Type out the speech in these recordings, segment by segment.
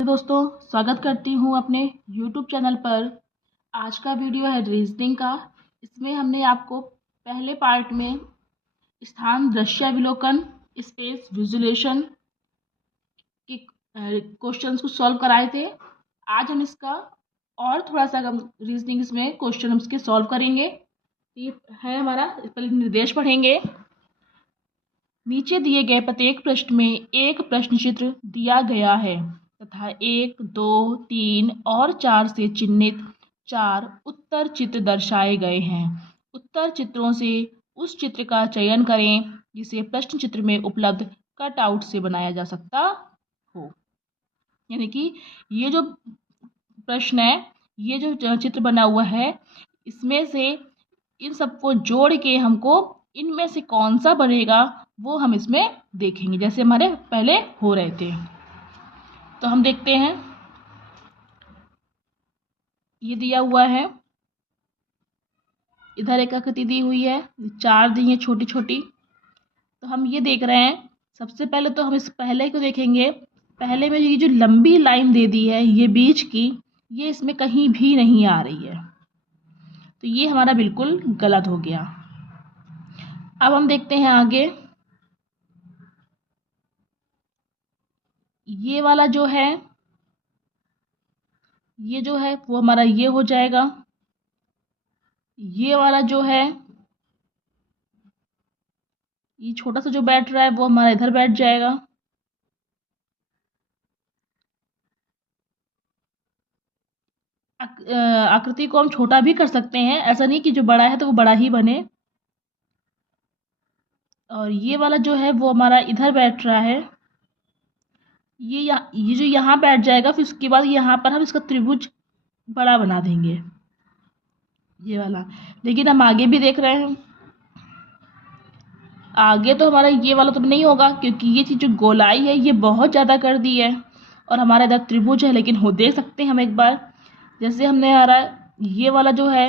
दोस्तों, स्वागत करती हूँ अपने YouTube चैनल पर। आज का वीडियो है रीजनिंग का। इसमें हमने आपको पहले पार्ट में स्थान दृश्यावलोकन, स्पेस विजुलेशन के क्वेश्चंस को सॉल्व कराए थे। आज हम इसका और थोड़ा सा रीजनिंग इसमें क्वेश्चन हम इसके सॉल्व करेंगे। ये है हमारा, पहले निर्देश पढ़ेंगे। नीचे दिए गए प्रत्येक प्रश्न में एक प्रश्न चित्र दिया गया है तथा 1, 2, 3 और 4 से चिन्हित 4 उत्तर चित्र दर्शाए गए हैं। उत्तर चित्रों से उस चित्र का चयन करें जिसे प्रश्न चित्र में उपलब्ध कट आउट से बनाया जा सकता हो। यानी कि ये जो प्रश्न है, ये जो चित्र बना हुआ है, इसमें से इन सबको जोड़ के हमको इनमें से कौन सा बनेगा वो हम इसमें देखेंगे, जैसे हमारे पहले हो रहे थे। तो हम देखते हैं, ये दिया हुआ है, इधर एक आकृति दी हुई है, 4 दी है छोटी छोटी। तो हम ये देख रहे हैं, सबसे पहले तो हम इस पहले को देखेंगे। पहले में ये जो लंबी लाइन दे दी है, ये बीच की, ये इसमें कहीं भी नहीं आ रही है, तो ये हमारा बिल्कुल गलत हो गया। अब हम देखते हैं आगे, ये वाला जो है, ये जो है वो हमारा ये हो जाएगा। ये वाला जो है, ये छोटा सा जो बैठ रहा है वो हमारा इधर बैठ जाएगा। आकृति को हम छोटा भी कर सकते हैं, ऐसा नहीं कि जो बड़ा है तो वो बड़ा ही बने। और ये वाला जो है वो हमारा इधर बैठ रहा है, ये जो यहाँ बैठ जाएगा, फिर उसके बाद यहाँ पर हम इसका त्रिभुज बड़ा बना देंगे, ये वाला। लेकिन हम आगे भी देख रहे हैं, आगे तो हमारा ये वाला तो नहीं होगा, क्योंकि ये चीज़ जो गोलाई है ये बहुत ज़्यादा कर दी है, और हमारा इधर त्रिभुज है। लेकिन हो देख सकते हैं हम एक बार, जैसे हमने आ रहा ये वाला जो है,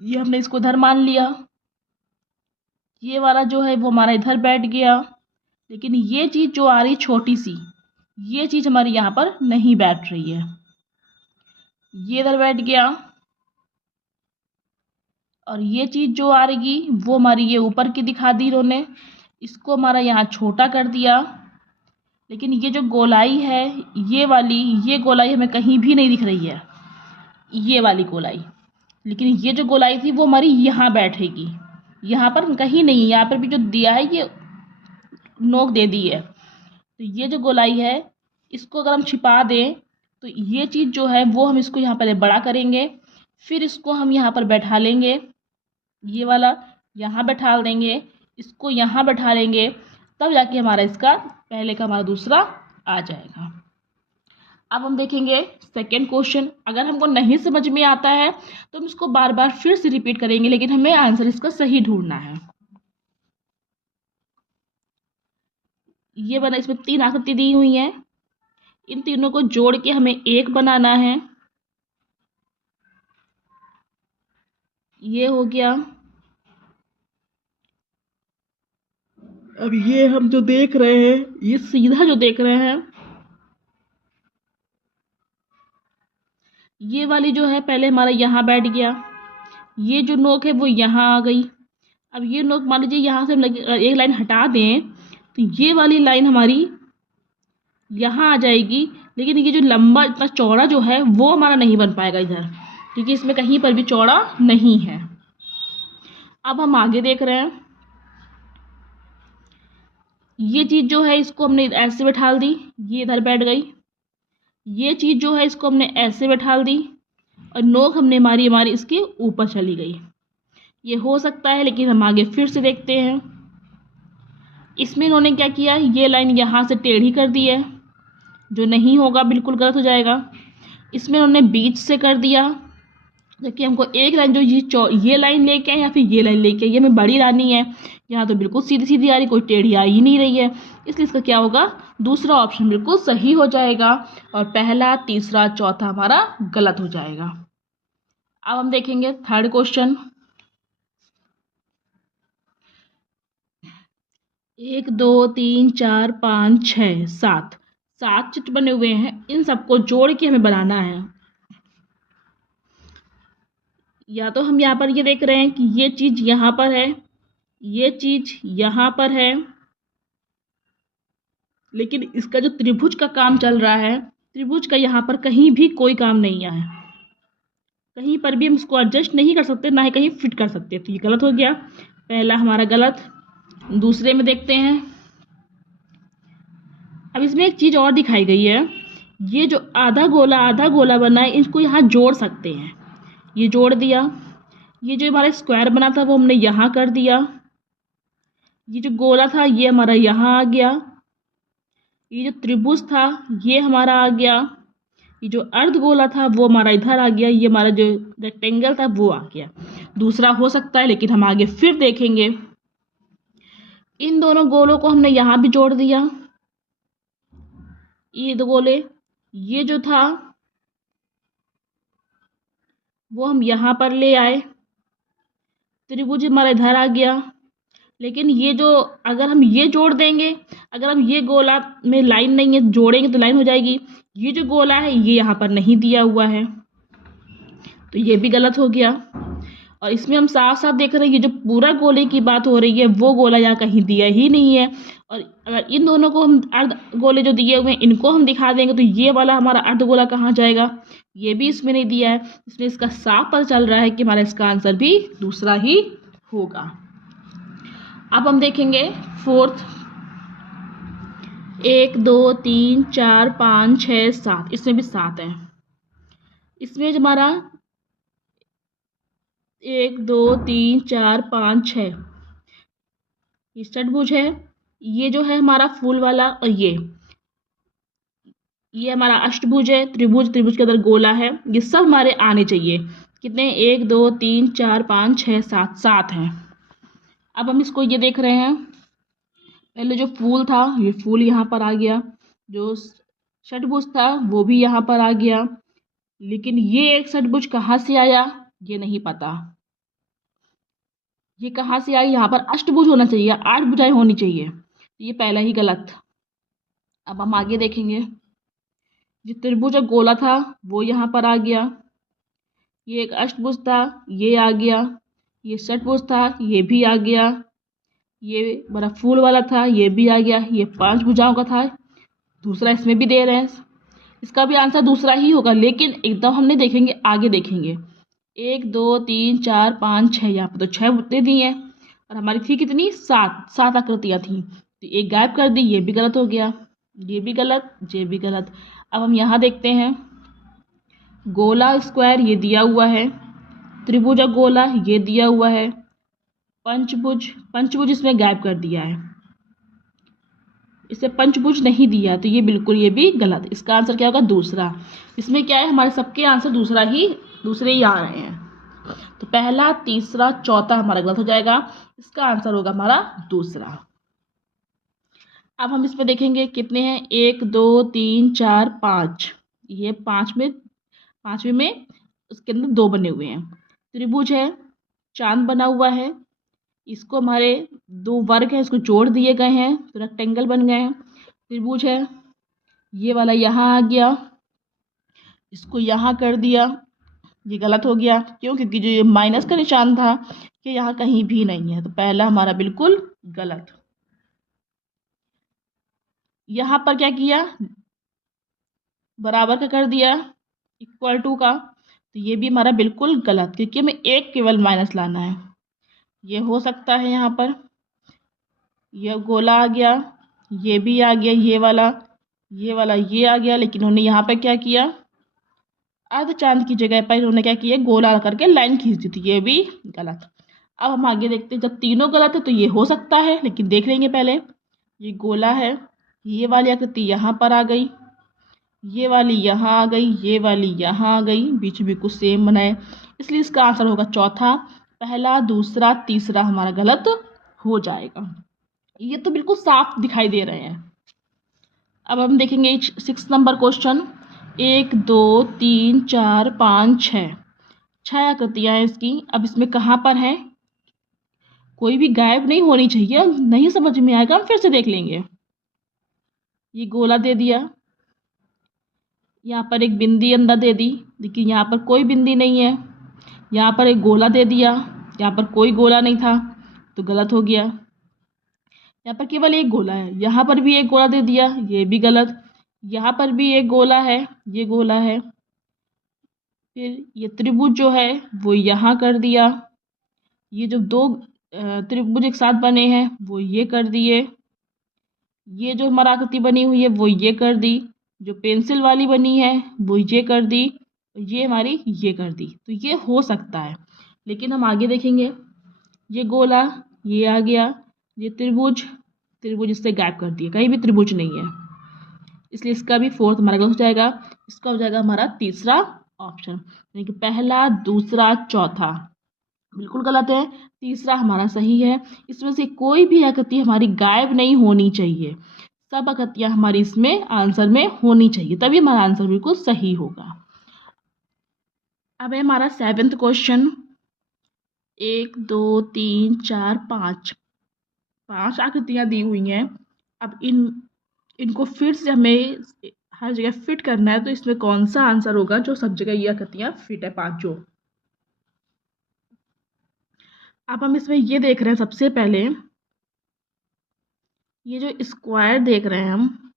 ये हमने इसको इधर मान लिया, ये वाला जो है वो हमारा इधर बैठ गया। लेकिन ये चीज़ जो आ रही छोटी सी, ये चीज़ हमारी यहाँ पर नहीं बैठ रही है, ये इधर बैठ गया। और ये चीज़ जो आ रही वो हमारी ये ऊपर की दिखा दी इन्होंने, इसको हमारा यहाँ छोटा कर दिया। लेकिन ये जो गोलाई है, ये गोलाई हमें कहीं भी नहीं दिख रही है, ये वाली गोलाई। लेकिन ये जो गोलाई थी वो हमारी यहाँ बैठेगी, यहाँ पर कहीं नहीं, यहाँ पर भी जो दिया है ये नोक दे दी है। तो ये जो गोलाई है, इसको अगर हम छिपा दें तो ये चीज़ जो है वो हम इसको यहाँ पहले बड़ा करेंगे, फिर इसको हम यहाँ पर बैठा लेंगे, ये वाला यहाँ बैठा देंगे, इसको यहाँ बैठा लेंगे, तब जाके हमारा इसका पहले का हमारा दूसरा आ जाएगा। अब हम देखेंगे सेकेंड क्वेश्चन। अगर हमको नहीं समझ में आता है तो हम इसको बार बार फिर से रिपीट करेंगे, लेकिन हमें आंसर इसका सही ढूंढना है। ये बना, इसमें 3 आकृति दी हुई है, इन तीनों को जोड़ के हमें एक बनाना है। ये हो गया। अब ये हम जो देख रहे हैं, ये सीधा जो देख रहे हैं, ये वाली जो है पहले हमारा यहाँ बैठ गया, ये जो नोक है वो यहाँ आ गई। अब ये नोक मान लीजिए यहाँ से हम एक लाइन हटा दें तो ये वाली लाइन हमारी यहाँ आ जाएगी। लेकिन ये जो लंबा इतना चौड़ा जो है वो हमारा नहीं बन पाएगा इधर, क्योंकि इसमें कहीं पर भी चौड़ा नहीं है। अब हम आगे देख रहे हैं, ये चीज़ जो है इसको हमने ऐसे बैठा दी, ये इधर बैठ गई। ये चीज़ जो है इसको हमने ऐसे बैठा दी, और नोक हमने हमारी इसके ऊपर चली गई। ये हो सकता है, लेकिन हम आगे फिर से देखते हैं। इसमें इन्होंने क्या किया, ये लाइन यहाँ से टेढ़ी कर दी है, जो नहीं होगा, बिल्कुल गलत हो जाएगा। इसमें उन्होंने बीच से कर दिया, जबकि हमको एक लाइन जो ये लाइन लेके आए या फिर ये लाइन लेके आए, ये हमें बड़ी लानी है। यहाँ तो बिल्कुल सीधी सीधी आ रही, कोई टेढ़ी आ ही नहीं रही है, इसलिए इसका क्या होगा, दूसरा ऑप्शन बिल्कुल सही हो जाएगा, और पहला, तीसरा, चौथा हमारा गलत हो जाएगा। अब हम देखेंगे थर्ड क्वेश्चन। 1 2 3 4 5 6 7 7 चित्र बने हुए हैं। इन सबको जोड़ के हमें बनाना है। या तो हम यहाँ पर ये देख रहे हैं कि ये चीज यहाँ पर है, ये चीज यहाँ पर है, लेकिन इसका जो त्रिभुज का काम चल रहा है, त्रिभुज का यहाँ पर कहीं भी कोई काम नहीं आया है। कहीं पर भी हम इसको एडजस्ट नहीं कर सकते, ना ही कहीं फिट कर सकते। तो ये गलत हो गया, पहला हमारा गलत। दूसरे में देखते हैं। अब इसमें एक चीज और दिखाई गई है। ये जो आधा गोला बना है, इसको यहाँ जोड़ सकते हैं। ये जोड़ दिया। ये जो हमारा स्क्वायर बना था वो हमने यहाँ कर दिया। ये जो गोला था ये हमारा यहाँ आ गया। ये जो त्रिभुज था ये हमारा आ गया। ये जो अर्धगोला था वो हमारा इधर आ गया। ये हमारा जो रेक्टेंगल था वो आ गया। दूसरा हो सकता है, लेकिन हम आगे फिर देखेंगे। इन दोनों गोलों को हमने यहाँ भी जोड़ दिया। ये दो गोले, ये जो था वो हम यहाँ पर ले आए। त्रिभुज हमारा इधर आ गया। लेकिन ये जो, अगर हम ये जोड़ देंगे, अगर हम ये गोला में लाइन नहीं है, जोड़ेंगे तो लाइन हो जाएगी। ये जो गोला है ये यहाँ पर नहीं दिया हुआ है, तो ये भी गलत हो गया। और इसमें हम साफ साफ देख रहे हैं, ये जो पूरा गोले की बात हो रही है वो गोला यहाँ कहीं दिया ही नहीं है। और अगर इन दोनों को हम अर्ध गोले जो दिए हुए हैं इनको हम दिखा देंगे तो ये वाला हमारा अर्ध गोला कहाँ जाएगा, ये भी इसमें नहीं दिया है। इसमें इसका साफ पता चल रहा है कि हमारा इसका आंसर भी दूसरा ही होगा। अब हम देखेंगे फोर्थ। 1 2 3 4 5 6 7, इसमें भी 7 है। इसमें जो हमारा 1 2 3 4 5 6 ये षटभुज है। ये जो है हमारा फूल वाला, और ये हमारा अष्टभुज है। त्रिभुज, त्रिभुज के अंदर गोला है। ये सब हमारे आने चाहिए। कितने? 1 2 3 4 5 6 7, 7 हैं। अब हम इसको ये देख रहे हैं, पहले जो फूल था ये फूल यहाँ पर आ गया, जो षटभुज था वो भी यहाँ पर आ गया। लेकिन ये एक षटभुज कहाँ से आया ये नहीं पता। ये कहाँ से आई? यहाँ पर अष्टभुज होना चाहिए, 8 भुजाएं होनी चाहिए। ये पहला ही गलत। अब हम आगे देखेंगे। जो त्रिभुज और गोला था वो यहाँ पर आ गया। ये एक अष्टभुज था, ये आ गया। ये षटभुज था, ये भी आ गया। ये बड़ा फूल वाला था, ये भी आ गया। ये 5 भुजाओं का था, दूसरा इसमें भी दे रहे हैं। इसका भी आंसर दूसरा ही होगा, लेकिन एकदम हम नहीं देखेंगे, आगे देखेंगे। 1 2 3 4 5 6, यहाँ पर तो 6 दे दी हैं और हमारी थी कितनी? 7 आकृतियाँ थी, तो एक गायब कर दी। ये भी गलत हो गया, ये भी गलत, ये भी गलत। अब हम यहाँ देखते हैं। गोला स्क्वायर ये दिया हुआ है, त्रिभुज और गोला ये दिया हुआ है, पंचभुज, पंचभुज इसमें गायब कर दिया है, इसे पंचभुज नहीं दिया, तो ये बिल्कुल, ये भी गलत। इसका आंसर क्या होगा? दूसरा। इसमें क्या है, हमारे सबके आंसर दूसरे ही आ रहे हैं। तो पहला, तीसरा, चौथा हमारा गलत हो जाएगा। इसका आंसर होगा हमारा दूसरा। अब हम इसमें देखेंगे कितने हैं। 1 2 3 4 5, ये पांचवें में उसके अंदर 2 बने हुए हैं। त्रिभुज है, चांद बना हुआ है, इसको हमारे 2 वर्ग हैं, इसको जोड़ दिए गए हैं तो रेक्टेंगल बन गए हैं। त्रिभुज है, ये वाला यहाँ आ गया, इसको यहाँ कर दिया, ये गलत हो गया। क्यों? क्योंकि जो ये माइनस का निशान था कि यहाँ कहीं भी नहीं है, तो पहला हमारा बिल्कुल गलत। यहाँ पर क्या किया? बराबर का कर दिया, इक्वल टू का, तो ये भी हमारा बिल्कुल गलत, क्योंकि हमें एक केवल माइनस लाना है। ये हो सकता है यहाँ पर, यह गोला आ गया, ये भी आ गया, ये वाला ये आ गया, लेकिन उन्होंने यहाँ पर क्या किया? अर्ध चांद की जगह पर इन्होंने क्या किया? गोला करके लाइन खींच दी थी, ये भी गलत। अब हम आगे देखते हैं। जब तीनों गलत है तो ये हो सकता है, लेकिन देख लेंगे पहले। ये गोला है, ये वाली आकृति यहाँ पर आ गई, ये वाली यहाँ आ गई, ये वाली यहाँ आ गई, बीच में कुछ सेम बनाए, इसलिए इसका आंसर होगा चौथा। पहला, दूसरा, तीसरा हमारा गलत हो जाएगा। ये तो बिल्कुल साफ दिखाई दे रहे हैं। अब हम देखेंगे 6 नंबर क्वेश्चन। 1 2 3 4 5 6, 6 आकृतियाँ हैं इसकी। अब इसमें कहाँ पर है? कोई भी गायब नहीं होनी चाहिए। नहीं समझ में आएगा हम फिर से देख लेंगे। ये गोला दे दिया, यहाँ पर एक बिंदी अंदर दे दी, लेकिन यहाँ पर कोई बिंदी नहीं है। यहाँ पर एक गोला दे दिया, यहाँ पर कोई गोला नहीं था तो गलत हो गया। यहाँ पर केवल एक गोला है, यहाँ पर भी एक गोला दे दिया, ये भी गलत। यहाँ पर भी एक गोला है, ये गोला है। फिर ये त्रिभुज जो है वो यहाँ कर दिया। ये जो दो त्रिभुज एक साथ बने हैं वो ये कर दिए। ये जो हमारा आकृति बनी हुई है वो ये कर दी। जो पेंसिल वाली बनी है वो ये कर दी। ये हमारी ये कर दी। तो ये हो सकता है, लेकिन हम आगे देखेंगे। ये गोला ये आ गया, ये त्रिभुज त्रिभुज इससे गायब कर दिया, कहीं भी त्रिभुज नहीं है, इसलिए इसका भी फोर्थ हमारा गलत हो जाएगा। इसका हो जाएगा हमारा तीसरा ऑप्शन, यानी कि पहला, दूसरा, चौथा बिल्कुल गलत है, तीसरा हमारा सही है। इसमें से कोई भी आकृति हमारी गायब नहीं होनी चाहिए, सब आकृतियां हमारी इसमें आंसर में होनी चाहिए, तभी हमारा आंसर बिल्कुल सही होगा। अब है हमारा 7th क्वेश्चन। 1 2 3 4 5 5 आकृतियां दी हुई हैं। अब इनको फिर से हमें हर जगह फिट करना है, तो इसमें कौन सा आंसर होगा जो सब जगह ये आकृतियां फिट है पांचों। अब हम इसमें ये देख रहे हैं, सबसे पहले ये जो स्क्वायर देख रहे हैं हम,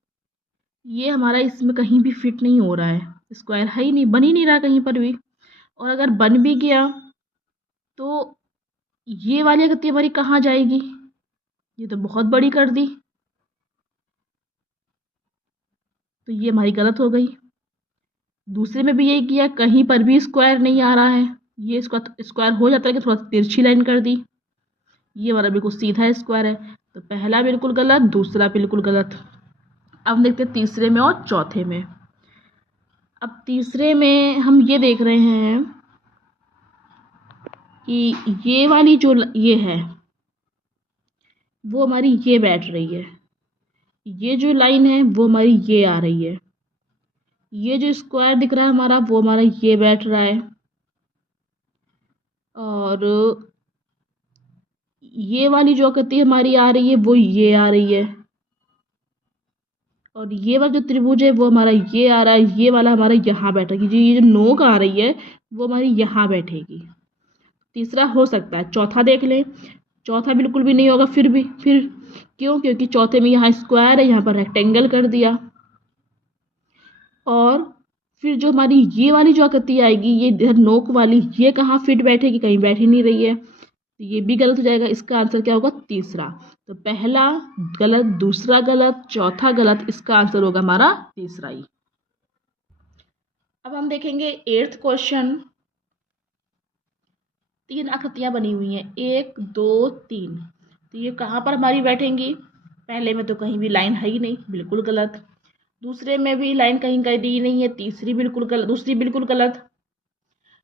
ये हमारा इसमें कहीं भी फिट नहीं हो रहा है, स्क्वायर है ही नहीं, बन ही नहीं रहा कहीं पर भी। और अगर बन भी गया तो ये वाली आकृति हमारी कहाँ जाएगी, ये तो बहुत बड़ी कर दी, तो ये हमारी गलत हो गई। दूसरे में भी यही किया, कहीं पर भी स्क्वायर नहीं आ रहा है, ये स्क्वायर हो जाता है कि थोड़ा तिरछी लाइन कर दी, ये हमारा बिल्कुल सीधा स्क्वायर है। तो पहला बिल्कुल गलत, दूसरा बिल्कुल गलत। अब देखते हैं तीसरे में और चौथे में। अब तीसरे में हम ये देख रहे हैं कि ये वाली जो ये है वो हमारी ये बैठ रही है, ये जो लाइन है वो हमारी ये आ रही है, ये जो स्क्वायर दिख रहा है हमारा वो हमारा ये बैठ रहा है, और ये वाली जो आकृति हमारी आ रही है वो ये आ रही है, और ये वाला जो त्रिभुज है वो हमारा ये आ रहा है, ये वाला हमारा यहाँ बैठेगी, ये जो नोक आ रही है वो हमारी यहाँ बैठेगी। तीसरा हो सकता है, चौथा देख लें। चौथा बिल्कुल भी नहीं होगा, फिर क्यों, क्योंकि चौथे में यहाँ स्क्वायर है, यहाँ पर रेक्टेंगल कर दिया। और फिर जो हमारी ये वाली जो आकृति आएगी, ये इधर नोक वाली, ये कहाँ फिट बैठेगी, कहीं बैठ ही नहीं रही है, तो ये भी गलत हो जाएगा। इसका आंसर क्या होगा, तीसरा। तो पहला गलत, दूसरा गलत, चौथा गलत, इसका आंसर होगा हमारा तीसरा ही। अब हम देखेंगे 8th क्वेश्चन। 3 आकृतियां बनी हुई हैं, 1 2 3, तो ये कहाँ पर हमारी बैठेंगी। पहले में तो कहीं भी लाइन है ही नहीं, बिल्कुल गलत। दूसरे में भी लाइन कहीं कहीं दी नहीं है, तीसरी बिल्कुल गलत, दूसरी बिल्कुल गलत।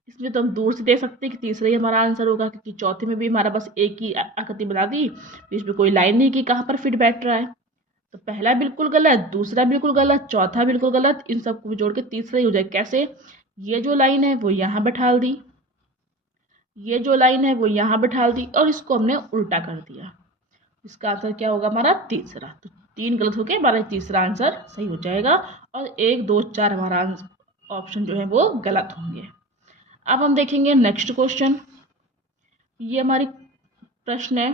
इसमें तो हम दूर से देख सकते हैं कि तीसरा ही हमारा आंसर होगा, क्योंकि चौथे में भी हमारा बस एक ही आकृति बना दी, तो इसमें कोई लाइन नहीं कि कहाँ पर फिट बैठ रहा है। तो पहला बिल्कुल गलत, दूसरा बिल्कुल गलत, चौथा बिल्कुल गलत, इन सबको भी जोड़ के तीसरा ही हो जाए। कैसे, ये जो लाइन है वो यहाँ बैठा दी, ये जो लाइन है वो यहाँ बैठा दी, और इसको हमने उल्टा कर दिया। इसका आंसर क्या होगा हमारा तीसरा। तो 3 गलत होके हमारा तीसरा आंसर सही हो जाएगा, और 1 2 4 हमारा ऑप्शन जो है वो गलत होंगे। अब हम देखेंगे नेक्स्ट क्वेश्चन। ये हमारी प्रश्न है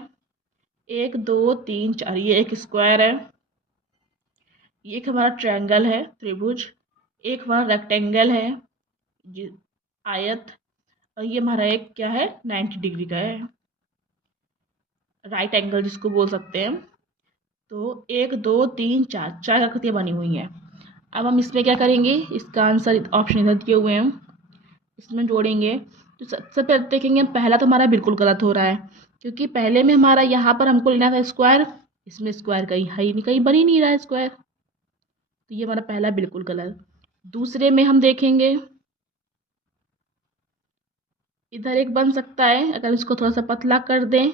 1 2 3 4, ये एक स्क्वायर है, ये एक हमारा ट्रायंगल है त्रिभुज, एक हमारा रेक्टेंगल है आयत, और ये हमारा एक क्या है 90 डिग्री का है, राइट एंगल जिसको बोल सकते हैं। तो 1 2 3 4 चार आकृतियाँ बनी हुई हैं। अब हम इसमें क्या करेंगे, इसका आंसर ऑप्शन इधर दिए हुए हैं, इसमें जोड़ेंगे। तो सबसे पहले देखेंगे, पहला तो हमारा बिल्कुल गलत हो रहा है, क्योंकि पहले में हमारा यहाँ पर हमको लेना था स्क्वायर, इसमें स्क्वायर कहीं है ही नहीं, कहीं बन ही नहीं रहा है स्क्वायर, तो ये हमारा पहला बिल्कुल गलत। दूसरे में हम देखेंगे, इधर एक बन सकता है, अगर इसको थोड़ा सा पतला कर दें,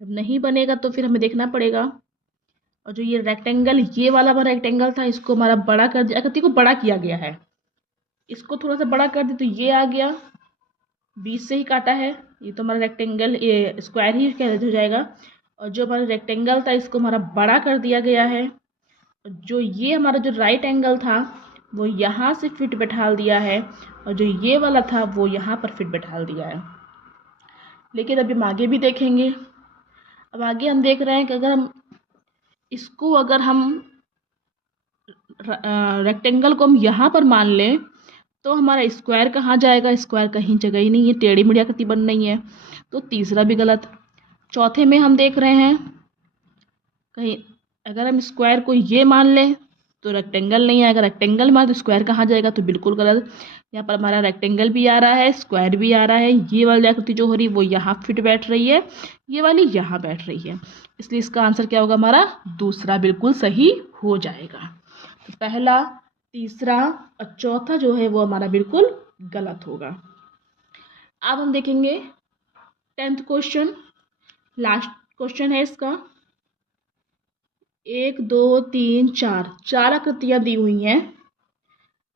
जब नहीं बनेगा तो फिर हमें देखना पड़ेगा। और जो ये रेक्टेंगल, ये वाला हमारा रेक्टेंगल था, इसको हमारा बड़ा कर दिया, आकृति को बड़ा किया गया है, इसको थोड़ा सा बड़ा कर दे तो ये आ गया, बीच से ही काटा है, ये तो हमारा रेक्टेंगल, ये स्क्वायर ही कह हो जाएगा। और जो हमारा रेक्टेंगल था इसको हमारा बड़ा कर दिया गया है। जो ये हमारा जो राइट एंगल था वो यहाँ से फिट बैठा दिया है, और जो ये वाला था वो यहाँ पर फिट बैठा दिया है। लेकिन अभी हम आगे भी देखेंगे। अब आगे हम देख रहे हैं कि अगर हम रेक्टेंगल को हम यहाँ पर मान लें तो हमारा स्क्वायर कहाँ जाएगा? स्क्वायर कहीं जगह ही नहीं है, टेढ़ी मेढ़ी आकृति बन रही है, तो तीसरा भी गलत। चौथे में हम देख रहे हैं कहीं अगर हम स्क्वायर को ये मान लें तो रेक्टेंगल नहीं आएगा, रेक्टेंगल में तो स्क्वायर कहाँ जाएगा? तो बिल्कुल गलत। यहाँ पर हमारा रेक्टेंगल भी आ रहा है, स्क्वायर भी आ रहा है, ये वाली आकृति जो हो रही है वो यहाँ फिट बैठ रही है, ये वाली यहाँ बैठ रही है, इसलिए इसका आंसर क्या होगा? हमारा दूसरा बिल्कुल सही हो जाएगा। तो पहला, तीसरा और चौथा जो है वो हमारा बिल्कुल गलत होगा। अब हम देखेंगे 10th क्वेश्चन, लास्ट क्वेश्चन है इसका। 1 2 3 4 चार आकृतियां दी हुई हैं।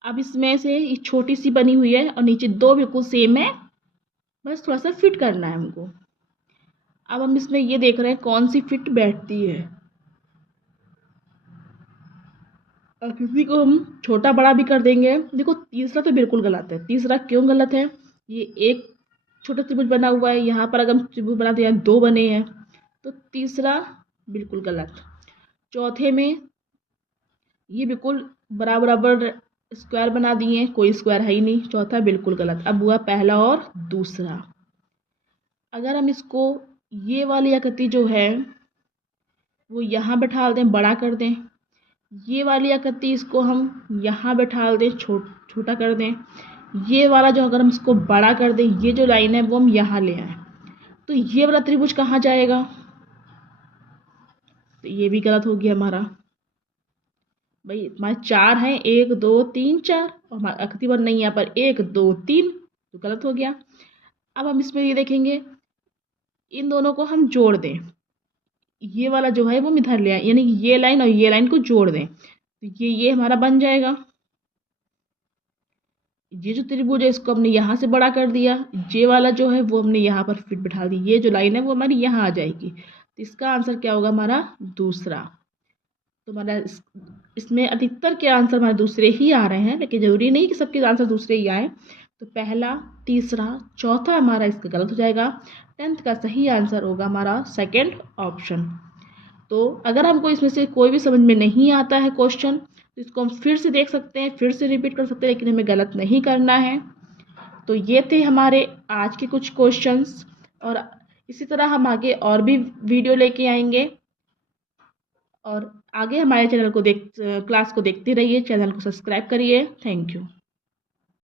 अब इसमें से ये छोटी सी बनी हुई है और नीचे दो बिल्कुल सेम है, बस थोड़ा सा फिट करना है हमको। अब हम इसमें ये देख रहे हैं कौन सी फिट बैठती है। किसी को हम छोटा बड़ा भी कर देंगे। देखो तीसरा तो बिल्कुल गलत है। तीसरा क्यों गलत है? ये एक छोटा त्रिभुज बना हुआ है, यहाँ पर अगर हम त्रिभुज बनाते हैं, दो बने हैं, तो तीसरा बिल्कुल गलत। चौथे में ये बिल्कुल बराबर स्क्वायर बना दिए हैं, कोई स्क्वायर है ही नहीं, चौथा बिल्कुल गलत। अब हुआ पहला और दूसरा। अगर हम इसको ये वाली आकृति जो है वो यहाँ बैठा दें, बड़ा कर दें, ये वाली आकृति इसको हम यहाँ बैठा दें, छोटा कर दें, ये वाला जो अगर हम इसको बड़ा कर दें, ये जो लाइन है वो हम यहाँ ले आए, तो ये वाला त्रिभुज कहाँ जाएगा? तो ये भी गलत हो गया हमारा। भाई हमारे चार हैं, 1 2 3 4, और हमारा आकृति बन नहीं यहाँ पर 1 2 3, तो गलत हो गया। अब हम इसमें ये देखेंगे, इन दोनों को हम जोड़ दें, ये वाला जो है वो हम इधर ले आए, यानी कि ये लाइन और ये लाइन को जोड़ दें, तो ये हमारा बन जाएगा। ये जो त्रिभुज है इसको हमने यहाँ से बड़ा कर दिया, ये वाला जो है वो हमने यहाँ पर फिट बिठा दी, ये जो लाइन है वो हमारी यहाँ आ जाएगी। तो इसका आंसर क्या होगा? हमारा दूसरा। तो हमारा इसमें अधिकतर के आंसर हमारे दूसरे ही आ रहे हैं, लेकिन जरूरी नहीं कि सबके आंसर दूसरे ही आए। तो पहला, तीसरा, चौथा हमारा इसका गलत हो जाएगा। 10th का सही आंसर होगा हमारा सेकंड ऑप्शन। तो अगर हमको इसमें से कोई भी समझ में नहीं आता है क्वेश्चन, तो इसको हम फिर से देख सकते हैं, फिर से रिपीट कर सकते हैं, लेकिन हमें गलत नहीं करना है। तो ये थे हमारे आज के कुछ क्वेश्चंस, और इसी तरह हम आगे और भी वीडियो लेके आएंगे। और आगे हमारे चैनल को क्लास को देखते रहिए, चैनल को सब्सक्राइब करिए। Thank you.